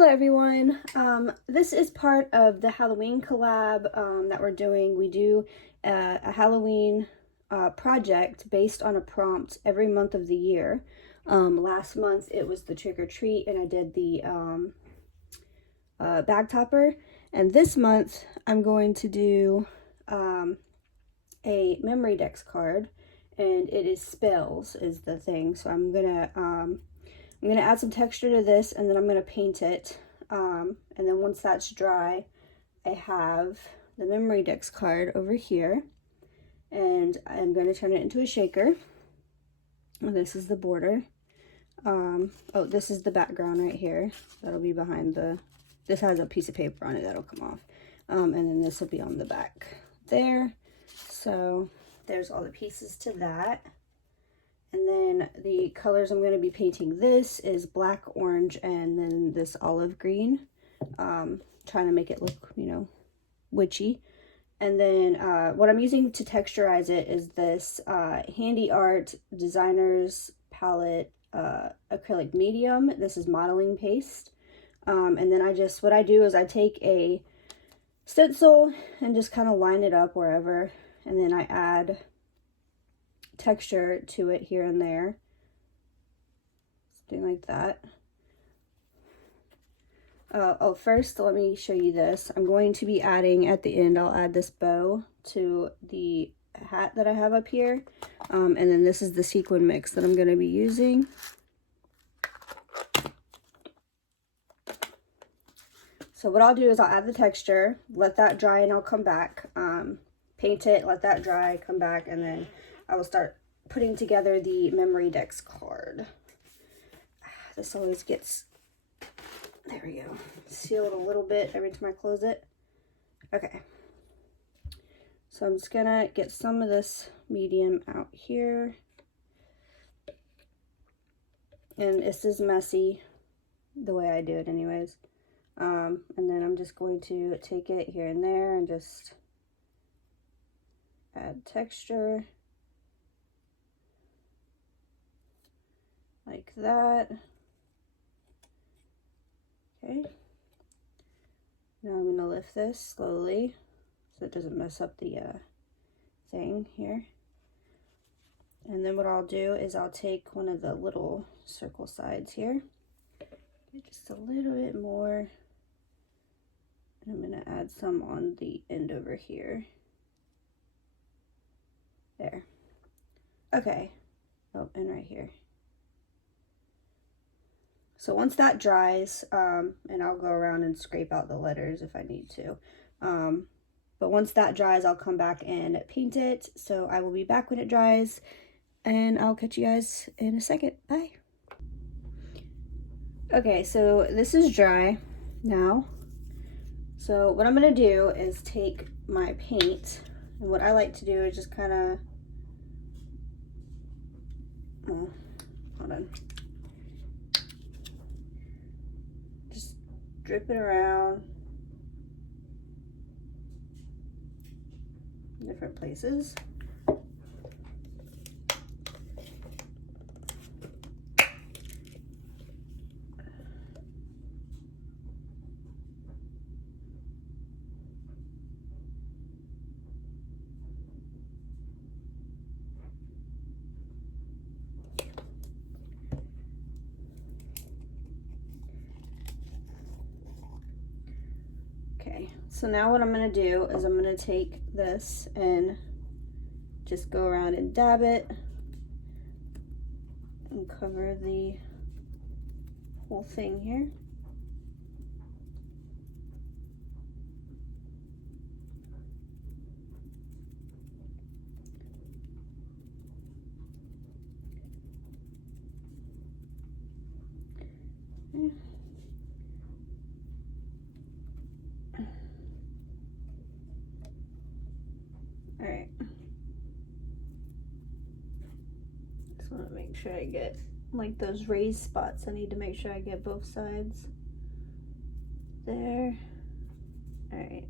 Hello everyone. This is part of the Halloween collab that we're doing. We do a Halloween project based on a prompt every month of the year. Last month it was the trick or treat and I did the bag topper. And this month I'm going to do a memory dex card, and it is spells is the thing. So I'm gonna add some texture to this, and then I'm gonna paint it. And then once that's dry, I have the memory dex card over here, and I'm going to turn it into a shaker. And this is the border. Oh, this is the background right here. That'll be behind this has a piece of paper on it that'll come off. And then this will be on the back there. So there's all the pieces to that. And then the colors I'm going to be painting this is black, orange, and then this olive green. Trying to make it look, witchy. And then what I'm using to texturize it is this Handy Art Designer's Palette acrylic medium. This is modeling paste. And then what I do is I take a stencil and just kind of line it up wherever. And then I add texture to it here and there, something like that. Oh, first let me show you this. I'm going to be adding at the end, I'll add this bow to the hat that I have up here, and then this is the sequin mix that I'm going to be using. So what I'll do is I'll add the texture, let that dry, and I'll come back, paint it, let that dry, come back, and then I will start putting together the memory dex card. This always gets, there we go, sealed a little bit every time I close it. Okay. So I'm just gonna get some of this medium out here. And this is messy, the way I do it anyways. And then I'm just going to take it here and there and just add texture. Like that. Okay. Now I'm going to lift this slowly so it doesn't mess up the thing here. And then what I'll do is I'll take one of the little circle sides here, get just a little bit more, and I'm going to add some on the end over here. There. Okay. Oh, and right here. So once that dries, and I'll go around and scrape out the letters if I need to. But once that dries, I'll come back and paint it. So I will be back when it dries, and I'll catch you guys in a second. Bye. Okay, so this is dry now. So what I'm gonna do is take my paint, and what I like to do is just kind of, well, hold on. Drip it around different places. Okay, so now what I'm going to do is I'm going to take this and just go around and dab it and cover the whole thing here. Okay. Alright, just want to make sure I get like those raised spots. I need to make sure I get both sides there. Alright,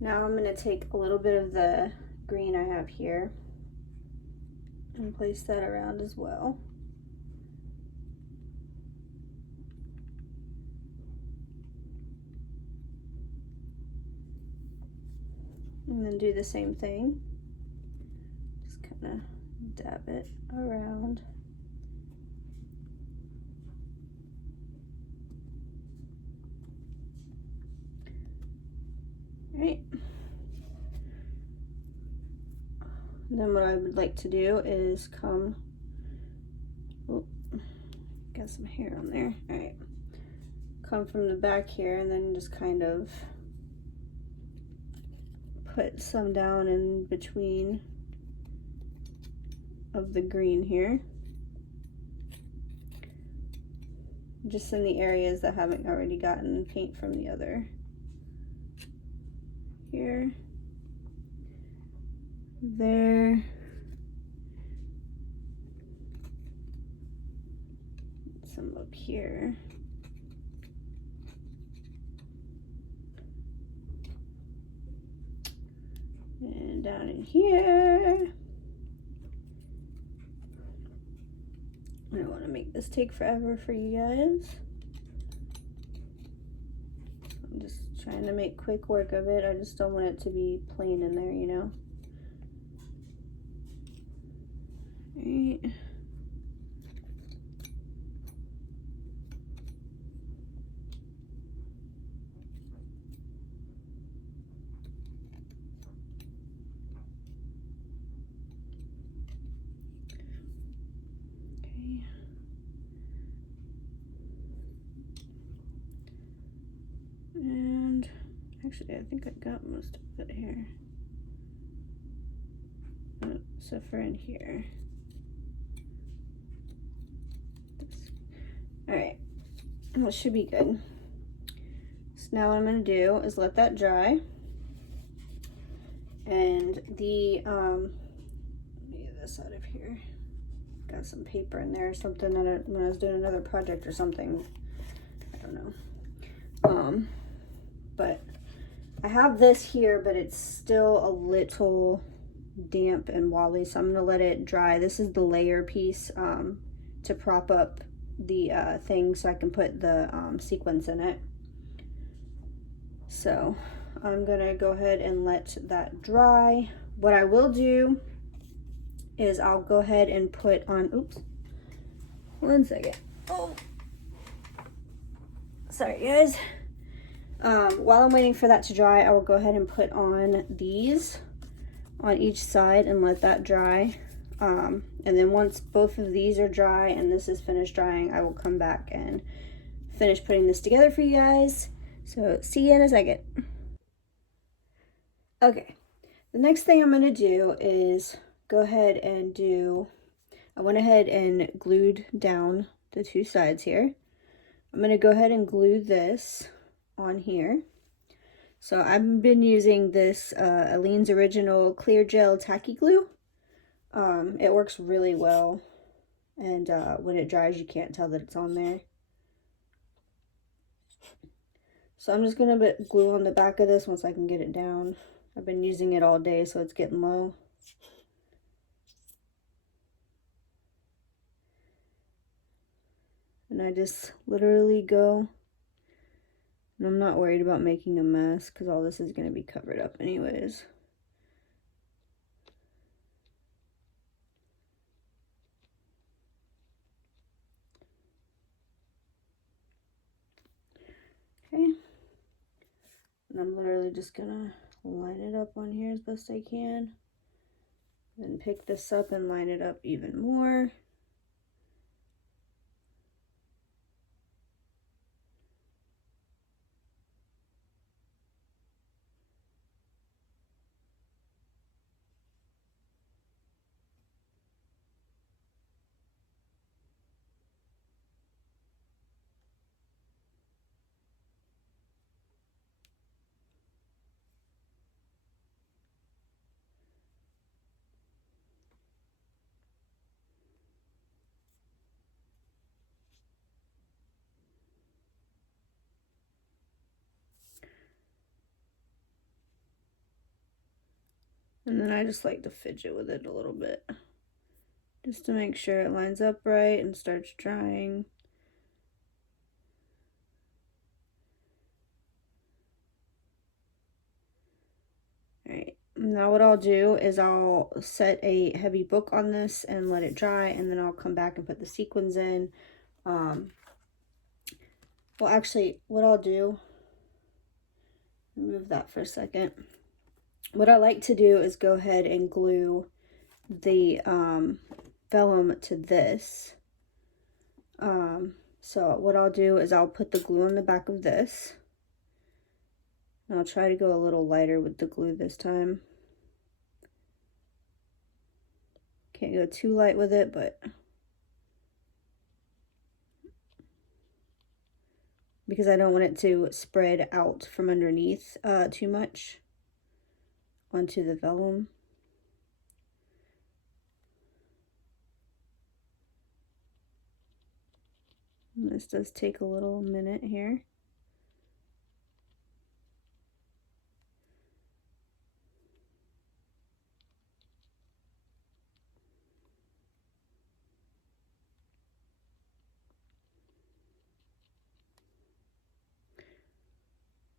now I'm going to take a little bit of the green I have here and place that around as well. then do the same thing. Just kind of dab it around. Right. Then what I would like to do is come, oh, got some hair on there. All right, come from the back here and then just kind of put some down in between of the green here, just in the areas that haven't already gotten paint from the other. Here, there, some up here, and down in here. I don't want to make this take forever for you guys. I'm just trying to make quick work of it. I just don't want it to be plain in there, you know. Right. Okay. And actually, I think I got most of it here. So for in here. All right, well, it should be good. So now what I'm gonna do is let that dry. And the, let me get this out of here. Got some paper in there or something that when I was doing another project or something, I don't know. But I have this here, but it's still a little damp and wobbly, so I'm gonna let it dry. This is the layer piece to prop up the thing so I can put the sequins in it. So I'm gonna go ahead and let that dry. What I will do is I'll go ahead and put on, oops, one second. Oh, sorry guys. While I'm waiting for that to dry, I will go ahead and put on these on each side and let that dry. And then once both of these are dry and this is finished drying, I will come back and finish putting this together for you guys. So see you in a second. Okay, the next thing I'm going to do is go ahead and I went ahead and glued down the two sides here. I'm going to go ahead and glue this on here. So I've been using this Aleene's Original Clear Gel Tacky Glue. It works really well, and when it dries you can't tell that it's on there. So I'm just going to put glue on the back of this once I can get it down. I've been using it all day, so it's getting low. And I just literally go, and I'm not worried about making a mess because all this is going to be covered up anyways. Okay. And I'm literally just gonna line it up on here as best I can. Then pick this up and line it up even more. And then I just like to fidget with it a little bit, just to make sure it lines up right and starts drying. Alright, and Now what I'll do is I'll set a heavy book on this and let it dry, and then I'll come back and put the sequins in. Well, actually, what I'll do, remove that for a second. What I like to do is go ahead and glue the vellum to this. So what I'll do is I'll put the glue on the back of this. And I'll try to go a little lighter with the glue this time. Can't go too light with it, but because I don't want it to spread out from underneath too much onto the vellum. And this does take a little minute here.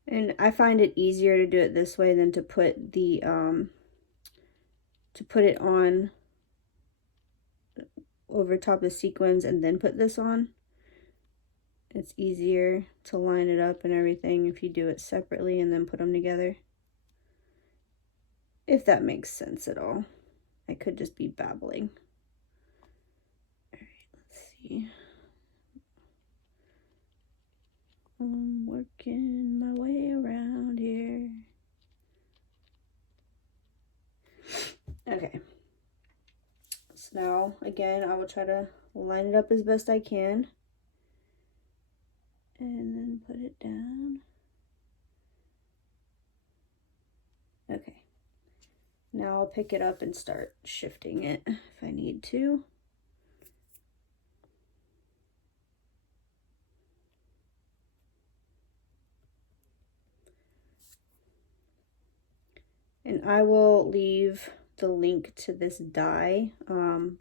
And I find it easier to do it this way than to put the it on over top of sequins and then put this on. It's easier to line it up and everything if you do it separately and then put them together. If that makes sense at all. I could just be babbling. All right, let's see. I'm working my way around here. Okay. So now, again, I will try to line it up as best I can. And then put it down. Okay. Now I'll pick it up and start shifting it if I need to. And I will leave the link to this die,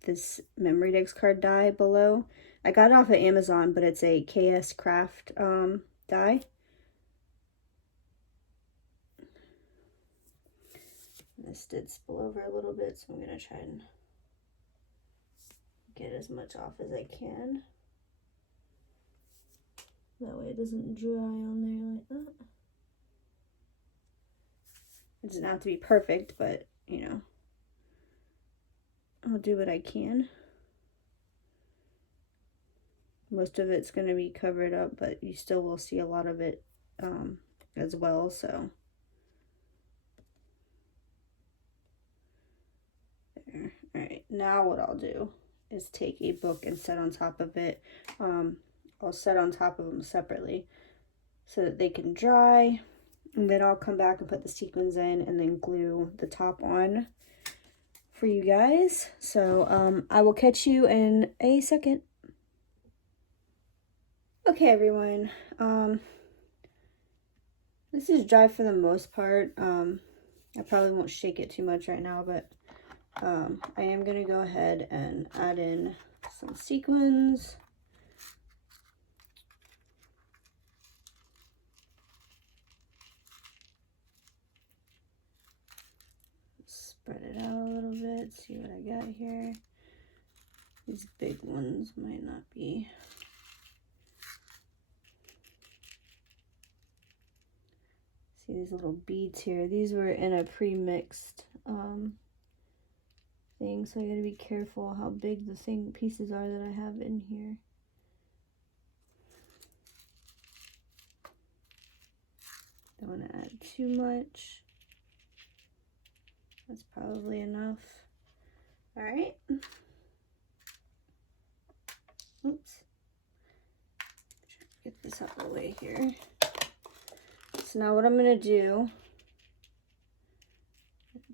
this memory index card die below. I got it off of Amazon, but it's a KS Craft die. This did spill over a little bit, so I'm going to try and get as much off as I can. That way it doesn't dry on there like that. It doesn't have to be perfect, but, you know, I'll do what I can. Most of it's going to be covered up, but you still will see a lot of it as well, so. There. All right, now what I'll do is take a book and set on top of it. I'll set on top of them separately so that they can dry. And then I'll come back and put the sequins in and then glue the top on for you guys. So I will catch you in a second. Okay, everyone. This is dry for the most part. I probably won't shake it too much right now, but I am going to go ahead and add in some sequins. Spread it out a little bit, see what I got here. These big ones might not be. See these little beads here? These were in a pre-mixed thing, so I gotta be careful how big the pieces are that I have in here. Don't want to add too much. That's probably enough. All right. Oops. Get this out of the way here. So now what I'm going to do,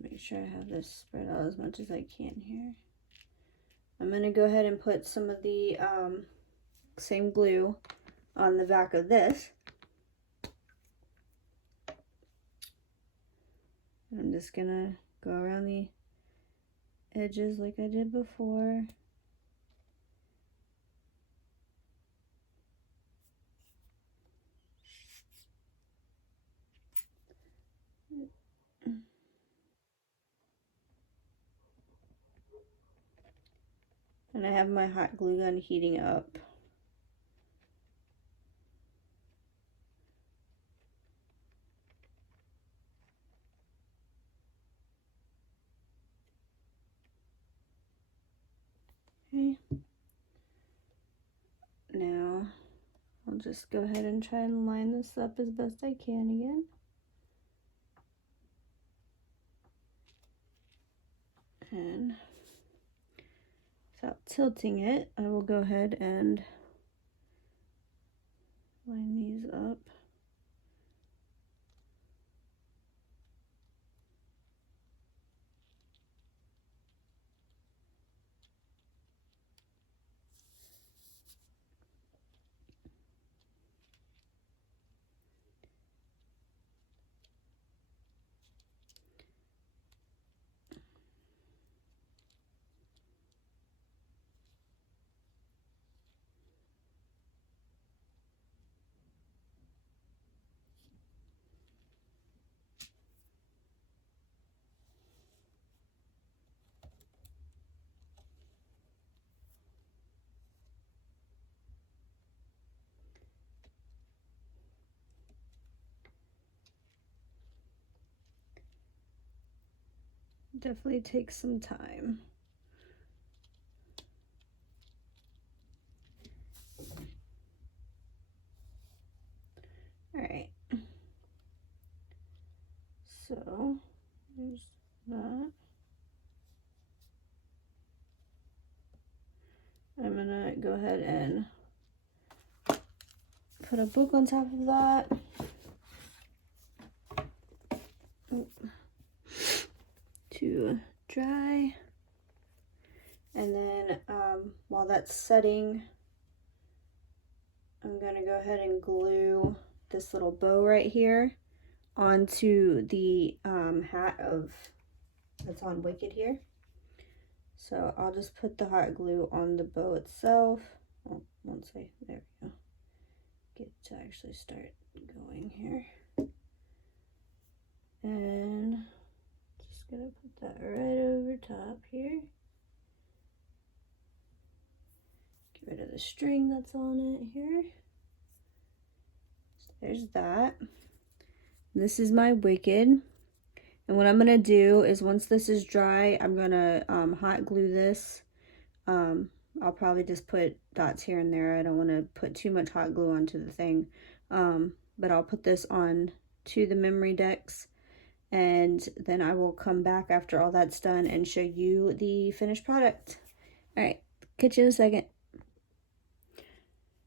make sure I have this spread out as much as I can here. I'm going to go ahead and put some of the same glue on the back of this. And I'm just going to go around the edges like I did before. And I have my hot glue gun heating up. Okay. Now I'll just go ahead and try and line this up as best I can again. And without tilting it, I will go ahead and line these up. Definitely takes some time. All right. So there's that. I'm gonna go ahead and put a book on top of that. To dry. And then while that's setting, I'm gonna go ahead and glue this little bow right here onto the hat that's on Wicked here. So I'll just put the hot glue on the bow itself. Oh, there we go. Get it to actually start going here. And just gonna put that right over top here. Get rid of the string that's on it here. So there's that. This is my Wicked. And what I'm going to do is once this is dry, I'm going to hot glue this. I'll probably just put dots here and there. I don't want to put too much hot glue onto the thing. But I'll put this on to the memory decks. And then I will come back after all that's done and show you the finished product. All right, catch you in a second.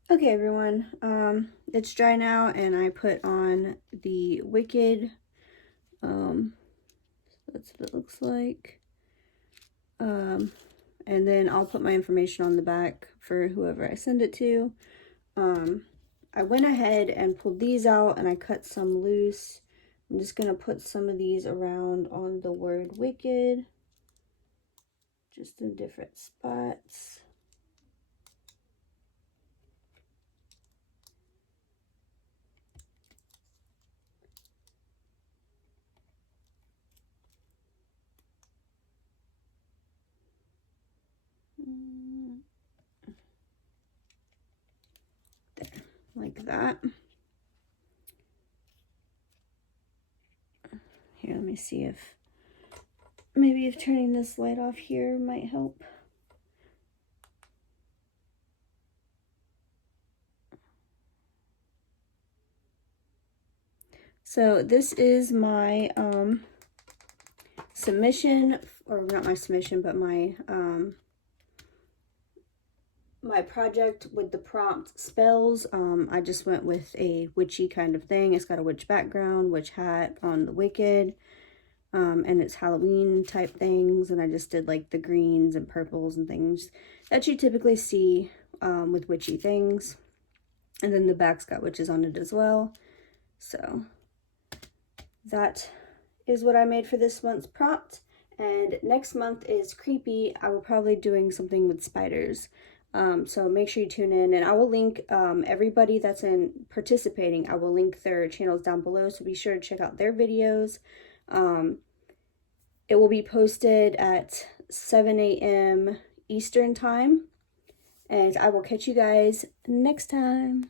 Okay, everyone, it's dry now, and I put on the Wicked. That's what it looks like. And then I'll put my information on the back for whoever I send it to. I went ahead and pulled these out, and I cut some loose. I'm just going to put some of these around on the word Wicked, just in different spots. There, like that. Here, let me see if maybe turning this light off here might help. So this is my submission, or not my submission, but my my project with the prompt spells. I just went with a witchy kind of thing. It's got a witch background, witch hat on the Wicked, and it's Halloween type things, and I just did like the greens and purples and things that you typically see with witchy things. And then the back's got witches on it as well. So that is what I made for this month's prompt. And next month is creepy. I will probably doing something with spiders. So make sure you tune in, and I will link everybody that's participating. I will link their channels down below, so be sure to check out their videos. It will be posted at 7 a.m. Eastern time. And I will catch you guys next time.